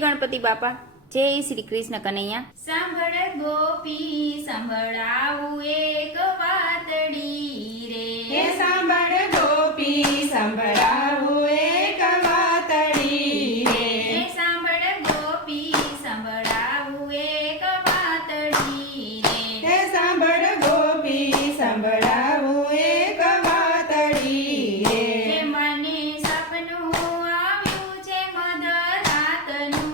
ગણપતિ બાપા, જય શ્રી કૃષ્ણ કનૈયા। સાંભળ ગોપી સંભળાવું એક વાતડી રે, હે સાંભળ ગોપી સંભળાવું એક વાતડી રે, હે સાંભળ ગોપી સંભળાવું એક વાતડી રે, હે સાંભળ ગોપી સંભળાવું એક વાતડી રે, હે મને સપનું આવ્યું છે મધરાતનું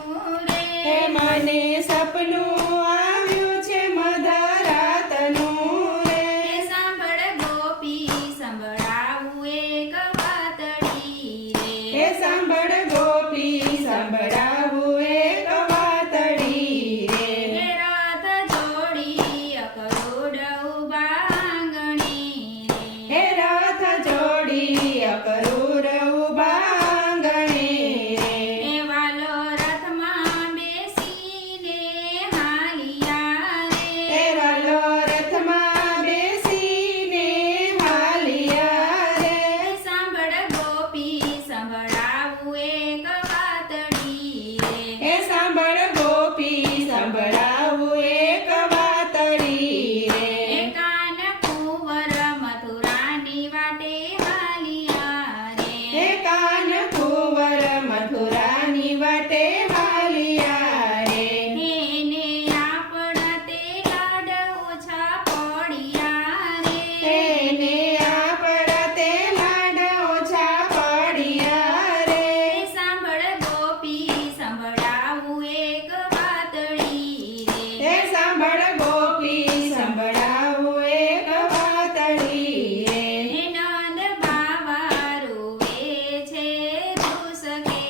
રે, હે મને સપનું આવ્યું છે મધરાતનું રે, હે સાંભળ ગોપી સંભળાવું એક વાતડી રે, હે સાંભળ ગોપી સંભળાવું એક વાતડી રે, હે રાત જોડી અકરોડ ઉભા આંગણે હે રથ જોડી અકરૂર ઉભા આંગણે રે, હે વાલો રથમાં બેસીને હાલિયા હે રે, વાલો રથમાં બેસીને હાલિયા રે, હે સાંભળ ગોપી સંભળાવું એક વાતડી રે, હે સાંભળ ગોપી સંભળાવું એક વાતડી રે, હે કાન કુંવર મથુરાની વાટે હાલિયા હે રે, કાન કુંવર મથુરાની વાટે હાલિયા રે, એને આપણા તે લાડ ઓછા પડ્યા રે, તેને આપણા તે લાડ ઓછા પડ્યા રે, હે સાંભળ ગોપી સંભળાવું એક વાતડી હે રે, સાંભળ ગોપી સંભળાવું એક વાતડી રે, હે નંદ બાવા રૂવે છે ધ્રુસકે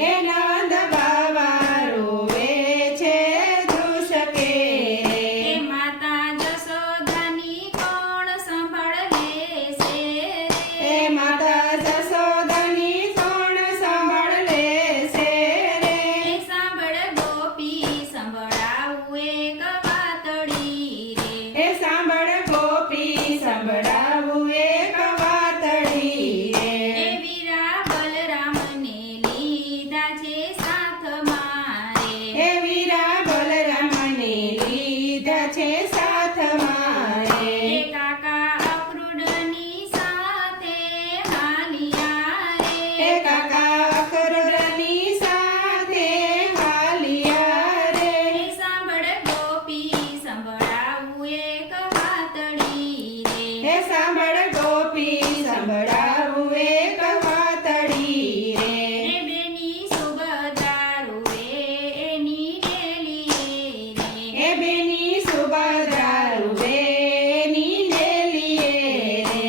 હે રે, નંદ બાવા રોવે છે ધ્રુસકે હે રે, માતા જશોદાની કોણ સંભાળ લેશે હે રે, માતા જશોદાની સોણ સંભાળ લેશે રે, હે સાંભળ ગોપી સંભળાવું એક વાતડી રે, હે સાંભળ ગોપી સંભળાવું એક વાતડી રે, હે વીરા બલરામને લીધા છે સાથમાં રે, હે વીરા બલરામને લીધા છે સાથમાં રે, હે કાકા અક્રૂરની સાથે હાલિયા હે રે, કાકા અક્રૂરની સાથે હાલિયા રે, હે સાંભળ ગોપી સંભળાવું એક વાતડી રે, હે સાંભળ ગોપી સંભળાવું એક વાતડી રે, હે બેની સુભદ્રા રૂવે એની ડેલીએ રે, હે બેની સુભદ્રા રૂવે ની લેલીએ રે,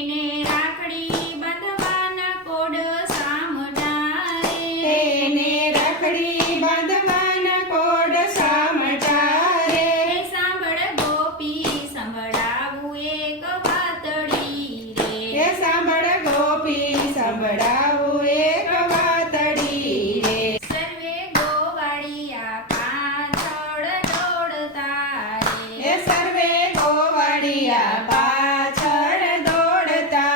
એને રાખડી બાંધવાના કોડ સામટા રે, તેને રાખડી બાંધવાના કોડ સામટા રે, હે સાંભળ ગોપી સંભળાવું એક વાતડી રે, હે સાંભળ ગોપી સંભળાવું એક વાતડી રે, સર્વે ગોવાળિયા પાછળ દોડતા હે રે, સર્વે ગોવાળિયા પાછળ દોડતા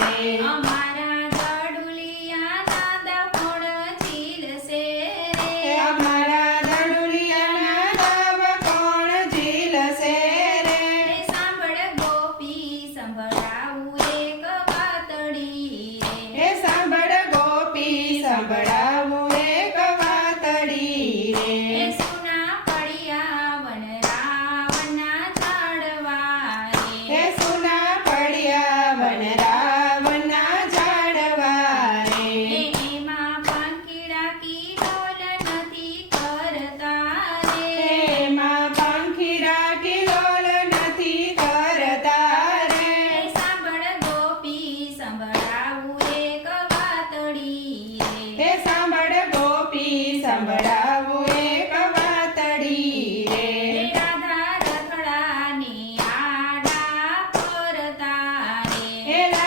રે, અમારા દડુલિયા દાદા કોણ ઝીલશે હે રે, અમારા દડુલિયાના દાવ કોણ ઝીલશે રે, હે સાંભળ ગોપી સંભળાવું એક વાતડી રે, હે સાંભળ ગોપી સંભળાવું એક વાતડી હે રે, સુના પડ્યા વન રાવણના ઝાડવા હે રે, સુના પડ્યા વન રાવણના ઝાડવા રે, હે એમાં પાંખીડા કિલોલ નથી કરતા રે, એમાં પાંખીડા કિલોલ નથી કરતા રે, હે સાંભળ ગોપી સંભળાવું એક વાતડી રે, હે સાંભળ ગોપી સંભળાવું એક વાતડી રે, હે રાધા રખડાને આડા કરતા હે રે,